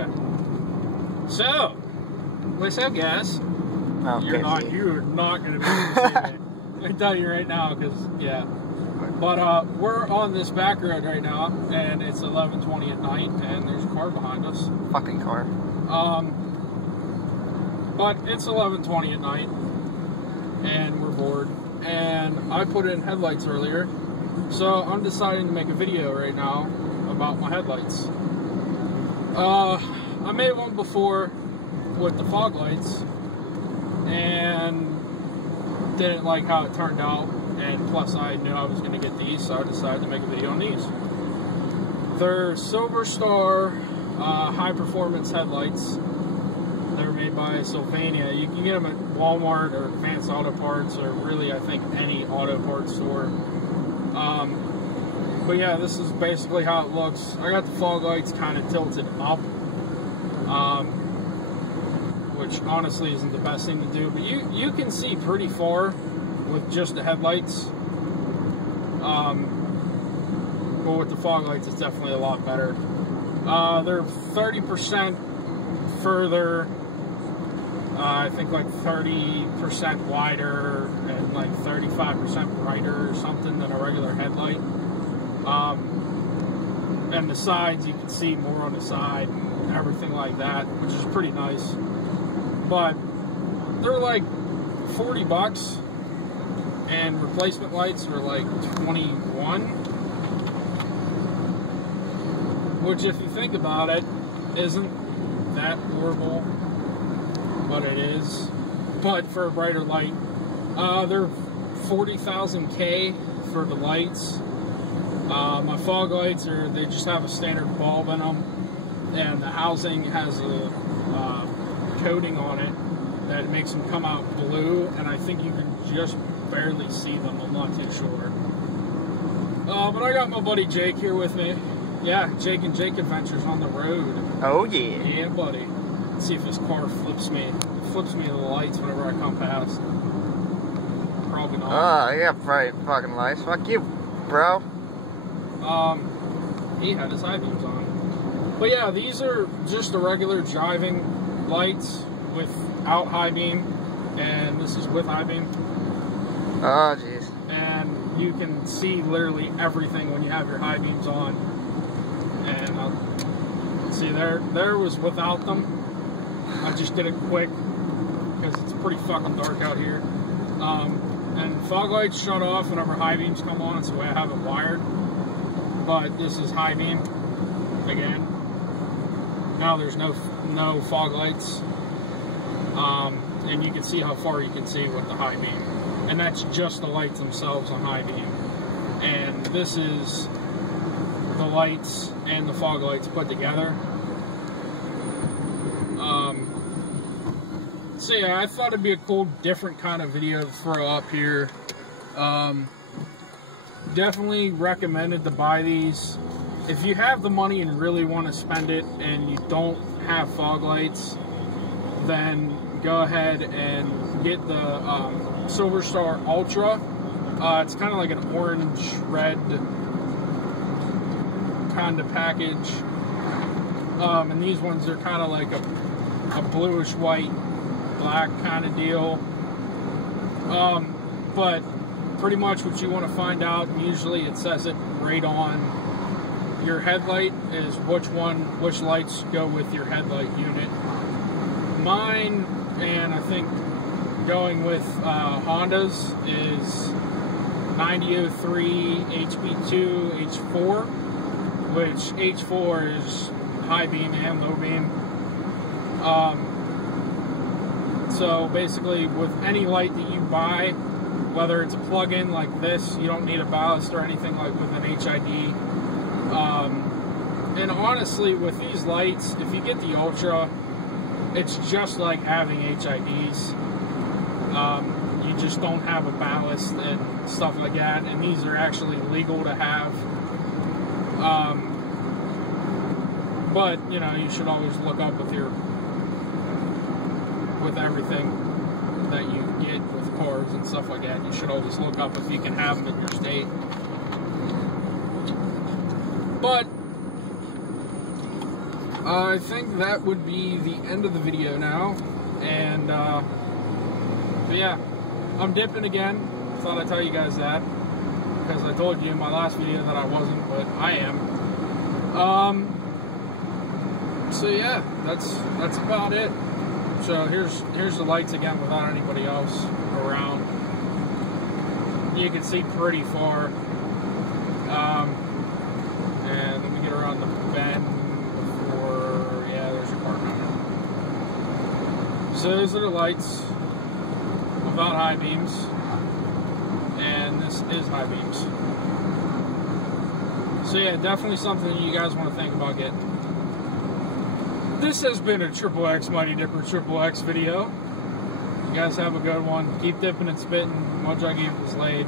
Okay. So, what's up, guys? Oh, You're not going to be able to see me. I can tell you right now, because, yeah. But we're on this back road right now, and it's 11:20 at night, and there's a car behind us. Fucking car. But it's 11:20 at night, and we're bored. And I put in headlights earlier, so I'm deciding to make a video right now about my headlights. I made one before with the fog lights, and didn't like how it turned out, and plus I knew I was going to get these, so I decided to make a video on these. They're silverstar high performance headlights. They're made by Sylvania. You can get them at Walmart or Advanced Auto Parts, or really I think any auto parts store. But yeah, this is basically how it looks. I got the fog lights kind of tilted up, which honestly isn't the best thing to do, but you can see pretty far with just the headlights. But with the fog lights, it's definitely a lot better. They're 30% further, I think like 30% wider and like 35% brighter or something than a regular headlight. And the sides, you can see more on the side and everything like that, which is pretty nice. But they're like 40 bucks, and replacement lights are like 21, which, if you think about it, isn't that horrible, but it is. But for a brighter light, they're 40,000 K for the lights. My fog lights they just have a standard bulb in them, and the housing has a coating on it that makes them come out blue, and I think you can just barely see them. I'm not too sure. But I got my buddy Jake here with me. Yeah, Jake and Jake Adventures on the road. Oh yeah. Yeah, buddy. Let's see if this car flips me to the lights whenever I come past. Probably not. Oh, yeah, bright fucking lights. Fuck you, bro. He had his high beams on. But yeah, these are just the regular driving lights without high beam, and this is with high beam. Oh, jeez. And you can see literally everything when you have your high beams on. And see, there was without them. I just did it quick because it's pretty fucking dark out here. And fog lights shut off whenever high beams come on. It's the way I have it wired. But this is high beam again. Now there's no fog lights, and you can see how far you can see with the high beam, and that's just the lights themselves on high beam. And this is the lights and the fog lights put together. So yeah, I thought it'd be a cool, different kind of video to throw up here. Definitely recommended to buy these. If you have the money and really want to spend it and you don't have fog lights, then go ahead and get the silverstar Ultra. It's kind of like an orange-red kind of package. And these ones are kind of like a bluish-white, black kind of deal. But pretty much what you want to find out, and usually it says it right on your headlight, is which lights go with your headlight unit. Mine, and I think going with Honda's, is 9003 HB2 H4, which H4 is high beam and low beam. So basically, with any light that you buy, whether it's a plug-in like this, you don't need a ballast or anything like with an HID. And honestly, with these lights, if you get the Ultra, it's just like having HIDs. You just don't have a ballast and stuff like that, and these are actually legal to have. But, you know, you should always look up with everything that you get with cars and stuff like that. You should always look up if you can have them in your state. But I think that would be the end of the video now. And, so yeah, I'm dipping again. Thought I'd tell you guys that, because I told you in my last video that I wasn't, but I am. So yeah, that's about it. So here's the lights again without anybody else around. You can see pretty far. And let me get around the bend before, yeah, there's your partner. So those are the lights without high beams. And this is high beams. So yeah, definitely something you guys want to think about getting. This has been a XXX Mighty Dipper XXX video. You guys have a good one. Keep dipping and spitting. Much I give was laid.